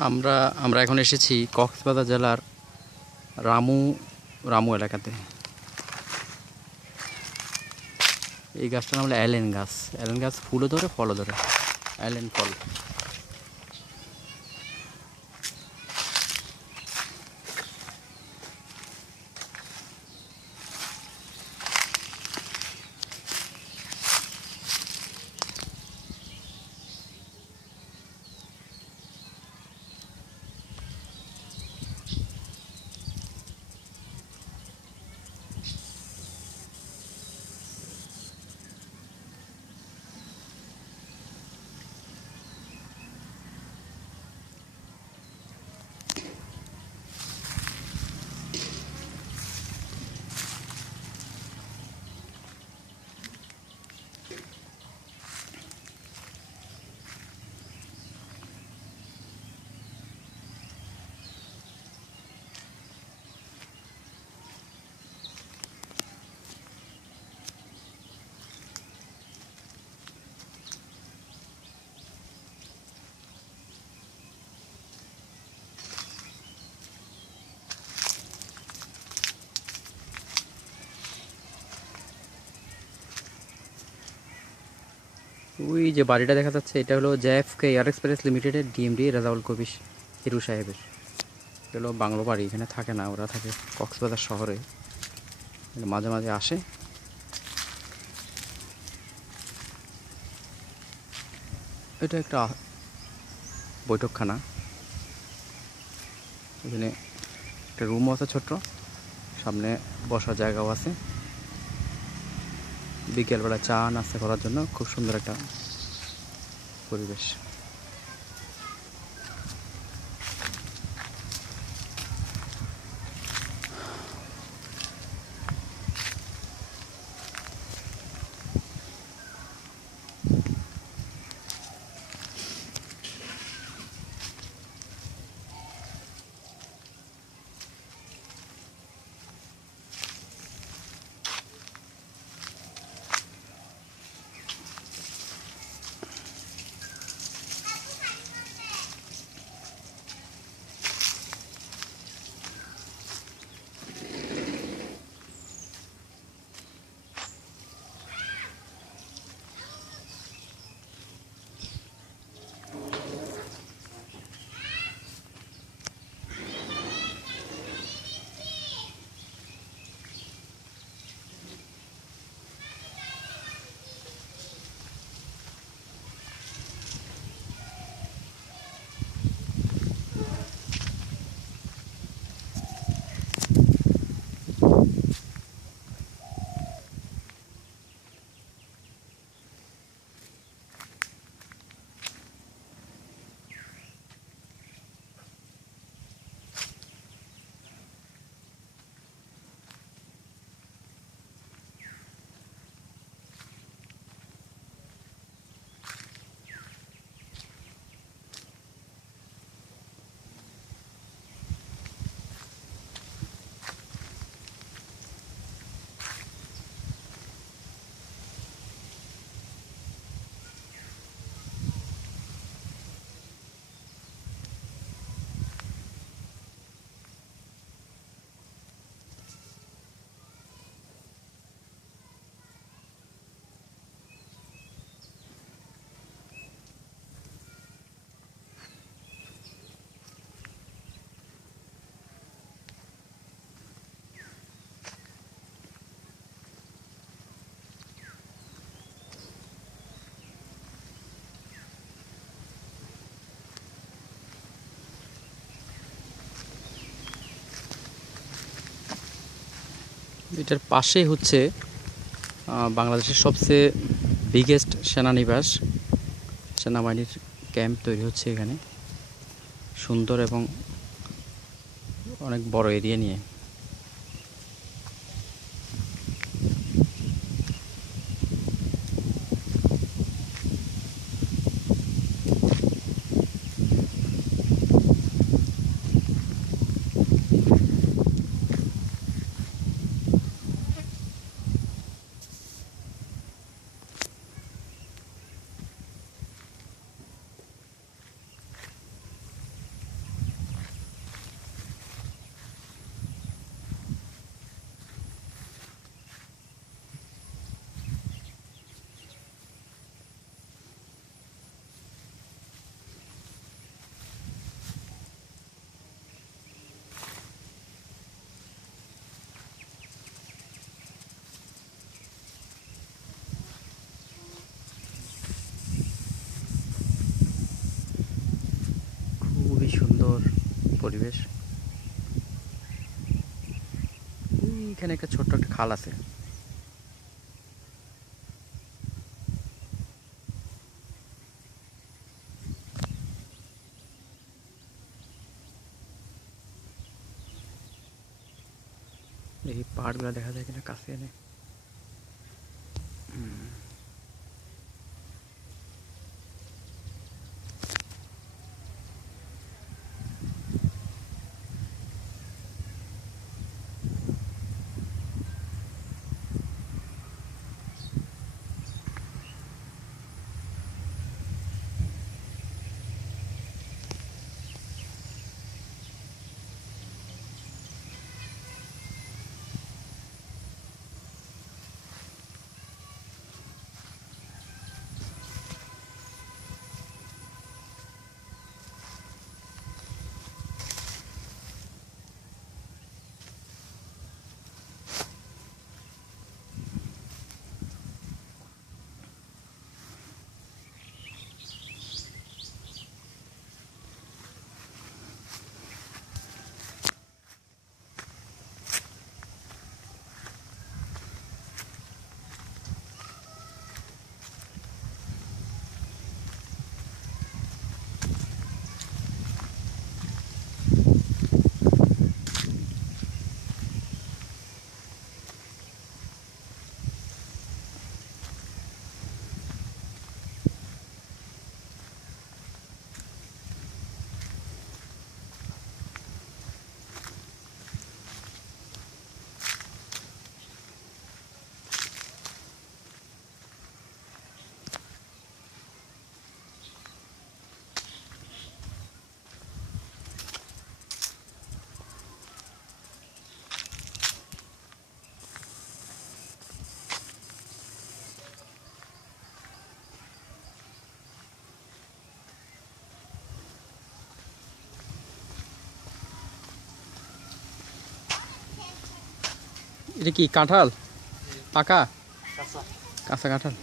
আমরা আমরা এখন এসেছি কক্সবাজার জেলার রামু রামু এলাকাতে। এই গাছটার নাম হলো অ্যালেন গাছ। অ্যালেন গাছ ফুলও ধরে, ফলও ধরে। অ্যালেন ফল। ওই যে বাড়িটা দেখা যাচ্ছে, এটা হলো জেএফকে এয়ার এক্সপ্রেস লিমিটেডের ডিএমডি রেজাউল কবির হিরু সাহেবের। এটা হলো বাংলো বাড়ি। এখানে থাকে না, ওরা থাকে কক্সবাজার শহরে। মাঝে মাঝে আসে। এটা একটা বৈঠকখানা। এখানে একটা রুমও আছে ছোট্ট, সামনে বসার জায়গাও আছে। বিকেলবেলা চা নাস্তা করার জন্য খুব সুন্দর একটা পরিবেশ। এটার পাশেই হচ্ছে বাংলাদেশের সবচেয়ে বিগেস্ট সেনানিবাস। সেনাবাহিনীর ক্যাম্প তৈরি হচ্ছে এখানে, সুন্দর এবং অনেক বড় এরিয়া নিয়ে। সুন্দর পরিবেশ। এখানে একটা ছোট্ট একটা খাল আছে। দেখি পাহাড়গুলো দেখা যায় কিনা কাছে এনে। এটা কি কাঁঠাল? পাকা কাঁচা কাঁঠাল।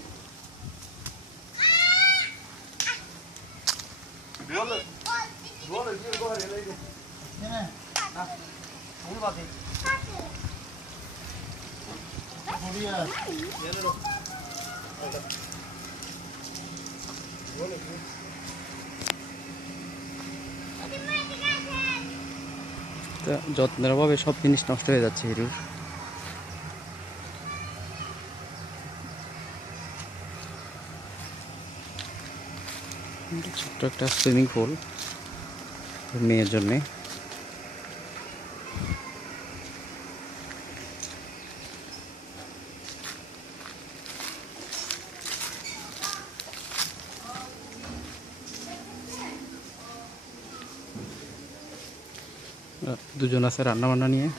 যত্নের অভাবে সব জিনিস নষ্ট হয়ে যাচ্ছে হিরুর। ছোট্ট একটা সুইমিং পুল মেয়ের জন্যে। দুজন আছে রান্না বান্না নিয়ে।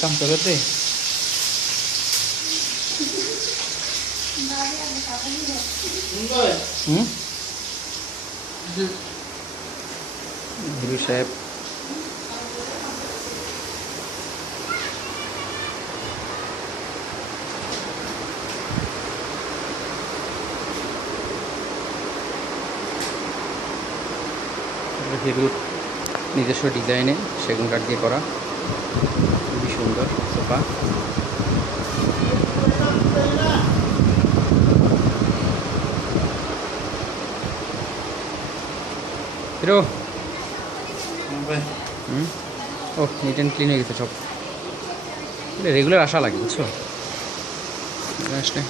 काम तो करते हिरू साहेब हिरू নিজস্ব ডিজাইনে সেগুন কাঠ দিয়ে করা খুবই সুন্দর সোফা। হিরো ও নিট অ্যান্ড ক্লিন হয়ে গেছে সব। রেগুলার আসা লাগে বুঝছো আসলে।